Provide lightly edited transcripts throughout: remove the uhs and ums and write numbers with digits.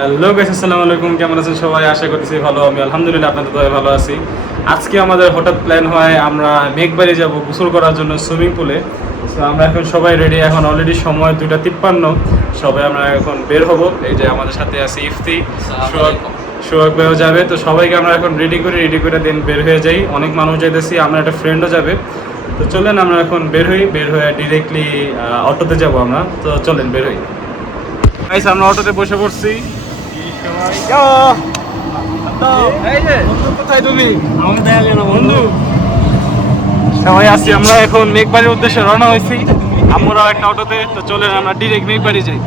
Hello guys, আসসালামু আলাইকুম। কেমন আছেন সবাই? আশা করতেছি ভালো। আমি আলহামদুলিল্লাহ আপনাদের দয়ায় ভালো আছি। আজকে আমাদের হঠাৎ প্ল্যান হয় আমরা মেঘবাড়ি যাব গোসল করার জন্য সুইমিং পুলে। তো আমরা এখন সবাই রেডি। এখন অলরেডি সময় 2:53। সবাই আমরা এখন বের হব। এই যে আমাদের সাথে আছে ইফতি, সোহাগ ভাইও যাবে। তো সবাইকে আমরা এখন রেডি করে দেন বের হয়ে যাই। অনেক মানুষ যাইতেছি, আমার একটা ফ্রেন্ডও যাবে। তো চলেন আমরা এখন বের হয়ে ডিরেক্টলি অটোতে যাব আমরা। তো চলেন বের হই। গাইস, আমরা অটোতে বসে পড়ছি। কোথায় তুমি? আমাকে দেখা যায় না বন্ধু। সবাই আছি আমরা এখন মেঘবাড়ির উদ্দেশ্যে রওনা হয়েছি। আমরাও একটা অটোতে। তো চলেন আমরা ডিরেক্ট মেঘবাড়ি যাই।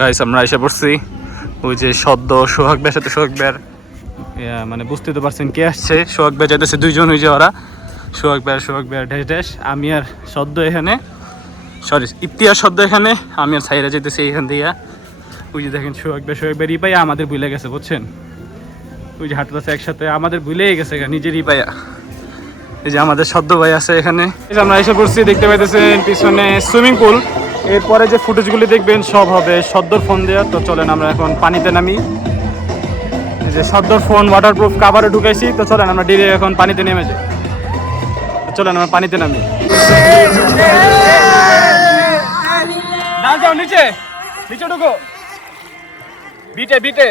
গাইস, আমরা এসে পড়ছি। ওই যে সদ্য সোহাগ ভাইয়ের সাথে সোহাগ ভাইয়ের মানে বুঝতে তো পারছেন কে আসছে। সোহাগ ভাই যাইতেছে দুইজন, ওই যে ওরা সোহাগ ভাইয়ের ড্যাশ। আমি আর সদ্য এখানে, সরি ইফতিয়ার সদ্য এখানে, আমি আর সাইরা যেতেছি এখান দিয়ে। ওই যে দেখেন সোহাগ ভাই রিপাইয়া আমাদের ভুলে গেছে, বুঝছেন? ওই যে হাঁটতেছে একসাথে, আমাদের ভুলেই গেছে নিজের রিপাইয়া। এই যে আমাদের সদ্য ভাই আছে এখানে। আমরা এসে পড়ছি, দেখতে পাইতেছেন পিছনে সুইমিং পুল। এরপরে যে ফুটেজগুলি দেখবেন সব হবে সদ্যর ফোন দেওয়া। তো চলেন আমরা এখন পানিতে নামি। এই যে সদ্যর ফোন ওয়াটারপ্রুফ কাভারে ঢুকাইছি। তো চলেন আমরা ডিরেক্ট এখন পানিতে নেমে যাই। চলেন আমরা পানিতে নামি। না যাও, নিচে ঢুকো, বিটে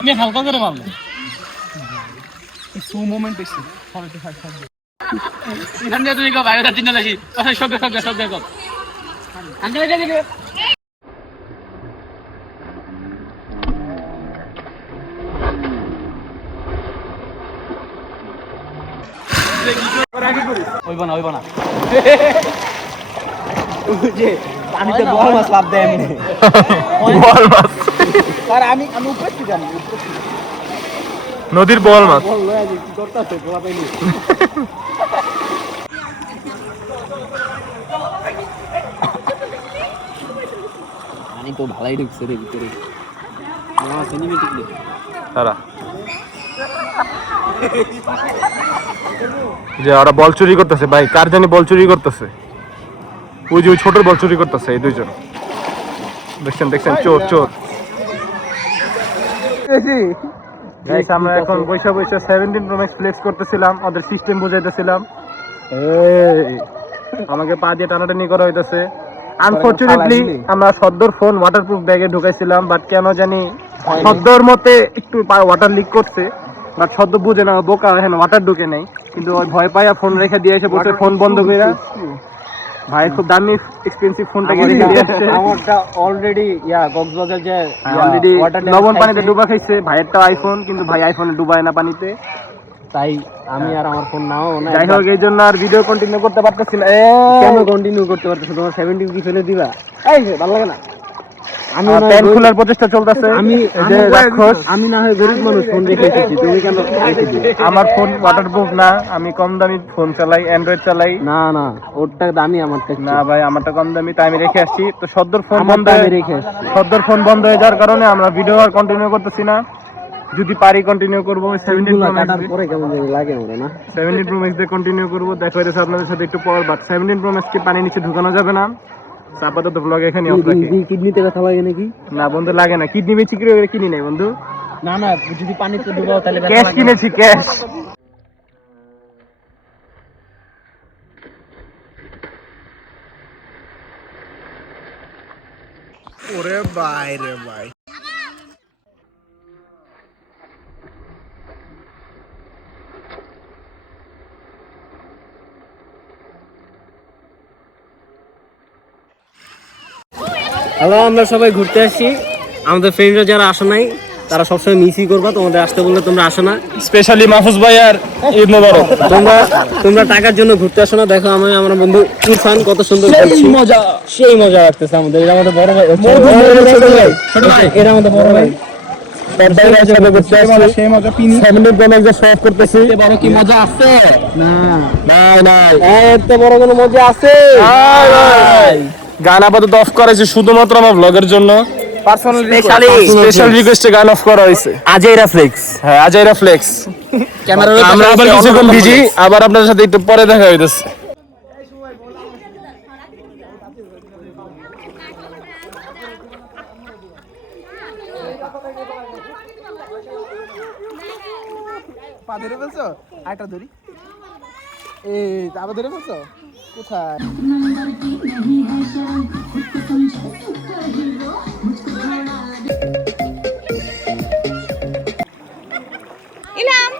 আমি হালকা করে ভাবলাম বাইরে যাচ্ছি না দেখি সব ওইব না পানিতে বল মাছ লাভ দেয় এমনি বল মাছ। আর আমি উপস্থিত জানি নদীর বল মাছ বল লয়া যে কি করতেছে গোলা পাইনি। পানি তো ভালোই ঢুকছে রে ভিতরে। আমার সিনেমেটিক লে সারা যে ওরা বল চুরি করতেছে। ভাই কার জানি বল চুরি করতেছে। ওই যে ওই ছোট বল চুরি করতেছে এই দুইজন। দেখছেন চোর। গাইস আমরা এখন বৈশা 17 Pro Max ফ্লেক্স করতেছিলাম, ওদের সিস্টেম বুঝাইতেছিলাম। আমাকে পা দিয়ে টানাটানি করা হইতেছে। আনফরচুনেটলি আমরা সদ্যর ফোন ওয়াটারপ্রুফ ব্যাগে ঢুকাইছিলাম, বাট কেন জানি সদ্যর মতে একটু ওয়াটার লিক করছে, বাট সদ্য বুঝে না, বোকা, এখানে ওয়াটার ঢুকে নেই, কিন্তু ওই ভয় পাইয়া ফোন রেখে দিয়ে এসে বসে ফোন বন্ধ করে। ভাই খুব দামি এক্সপেন্সিভ ফোনটাকে রেখে দিয়ে আসছে। আমারটা অলরেডি কক্সবাজার যে অলরেডি লবণ পানিতে ডুবা খাইছে। ভাইয়েরটা আইফোন, কিন্তু ভাই আইফোনে ডুবায় না পানিতে, তাই আমি আর আমার ফোন নাও না। যাই হোক, এই জন্য আর ভিডিও কন্টিনিউ করতে পারতেছি না। কেন কন্টিনিউ করতে পারতেছ? তোমার 17 কি ফেলে দিবা? এই ভালো লাগে না। আমি পেন খোলার প্রচেষ্টা চলতেছে। আমি না হয় গরিব মানুষ, ফোন রেখে এসেছি, তুমি কেন রেখে দিবে? আমার ফোন ওয়াটারপ্রুফ না, আমি কম দামি ফোন চালাই, অ্যান্ড্রয়েড চালাই। না না, ওরটা দামি, আমারটা না ভাই, আমারটা কম দামি, তাই আমি রেখে আসছি। তো সদ্যর ফোন বন্ধ হয়ে যাওয়ার কারণে আমরা ভিডিও আর কন্টিনিউ করতেছি না। যদি পারি কন্টিনিউ করবো 17 Pro Max পরে কেমন লাগে ওরে না। 17 Pro Max দিয়ে কন্টিনিউ করবো। দেখা হয়েছে আপনাদের সাথে একটু পর, বাট 17 Pro Max কে পানি নিচে ঢুকানো যাবে না। আপাতত ব্লগ এখানে অফ রাখি। কিডনিতে ব্যথা লাগে নাকি? না বন্ধু, লাগে না। কিডনি বেচি কিনি নাই বন্ধু। না না, যদি পানিতে ডুবাও তাহলে ক্যাশ কিনেছি, ক্যাশ। ওরে ভাই রে ভাই, হ্যালো, আমরা সবাই ঘুরতে আসছি। আমাদের ফ্রেন্ডরা যারা আসে নাই তারা সবসময় মিসই করবা, তোমাদের আসতে বললে তোমরা আসো না। স্পেশালি মাহফুজ ভাই আর ঈদ মোবারক। তোমরা টাকার জন্য ঘুরতে আসো না। দেখো আমার বন্ধু ইরফান কত সুন্দর সেই মজা লাগতেছে আমাদের। এরা আমাদের বড় ভাই, এরা আমাদের বড় ভাই। কি মজা আছে? এত বড় কোনো মজা আছে? গান আপাতত অফ করেছে শুধুমাত্র আমার ব্লগের জন্য। স্পেশাল রিকোয়েস্টে গান অফ করা হয়েছে। আজাইরা ফ্লেক্স। হ্যাঁ, আজাইরা ফ্লেক্স। আমরা আবার কিছুক্ষণ বিজি, আবার আপনাদের সাথে একটু পরে দেখা হইতেছে। পা ধরে বলছো, আরেকটা ধরি। এই আবার ধরে বলছো কোথায়? ইলাম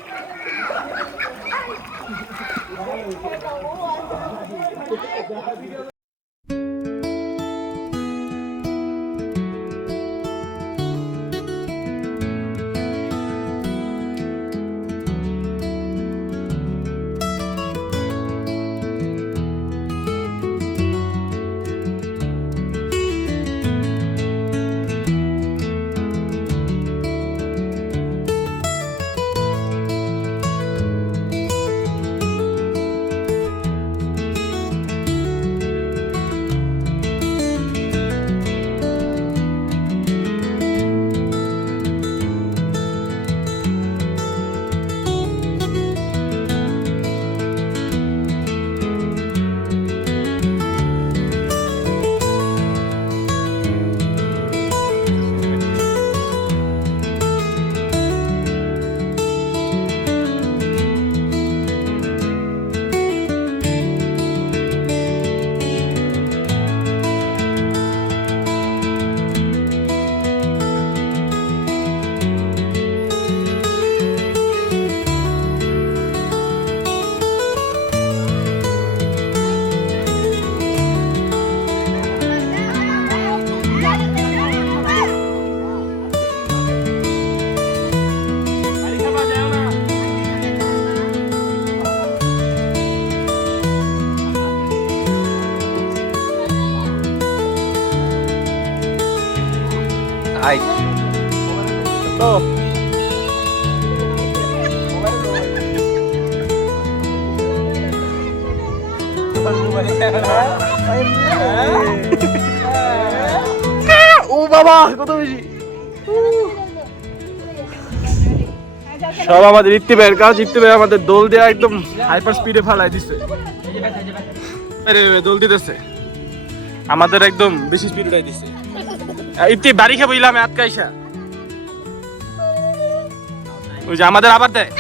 আই তো ও বাবা কত বেশি। সব আমাদের ইত্তি ভাইয়ের কাজ। ইত্তি ভাই আমাদের দোল দেয়া একদম হাইপার স্পিডে ফালাই দিচ্ছে। দোল দিতেছে আমাদের একদম বেশি স্পিড উঠাই দিচ্ছে। ইত্তি বাড়ি খাবো ইলামে আটকাইসা। ওই যে আমাদের আবার দেয়।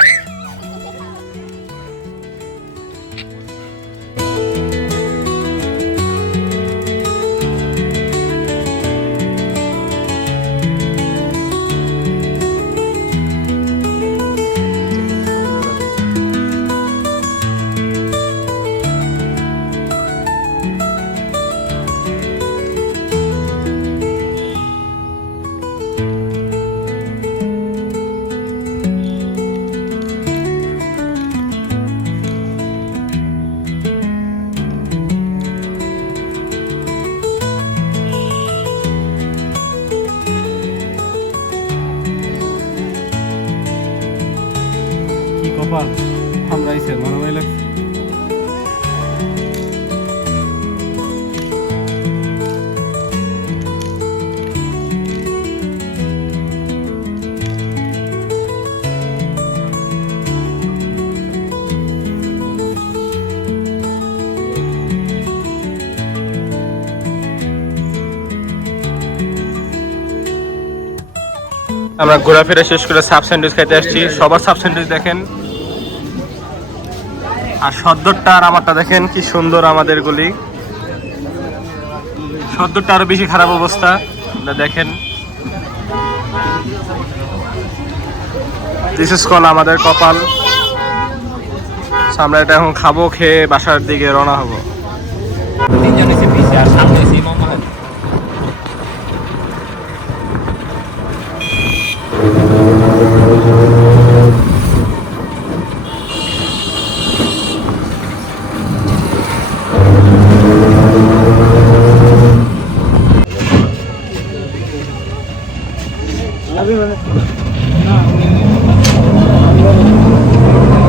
কি কপাল আমরা আইছে মনে হয় লাগছে। আমরা ঘোরাফেরা শেষ করে সাব স্যান্ডউইচ খাইতে আসছি। সবার সাব স্যান্ডউইচ দেখেন, আর সদ্দরটা আর আমারটা দেখেন কি সুন্দর। আমাদের গুলি সদ্দরটা আরো বেশি খারাপ অবস্থা, দেখেন। দিস ইজ কল আমাদের কপাল। আমরা এটা এখন খাবো, খেয়ে বাসার দিকে রওনা হবো। 3 জন এসে পিছে আর সামনে এসে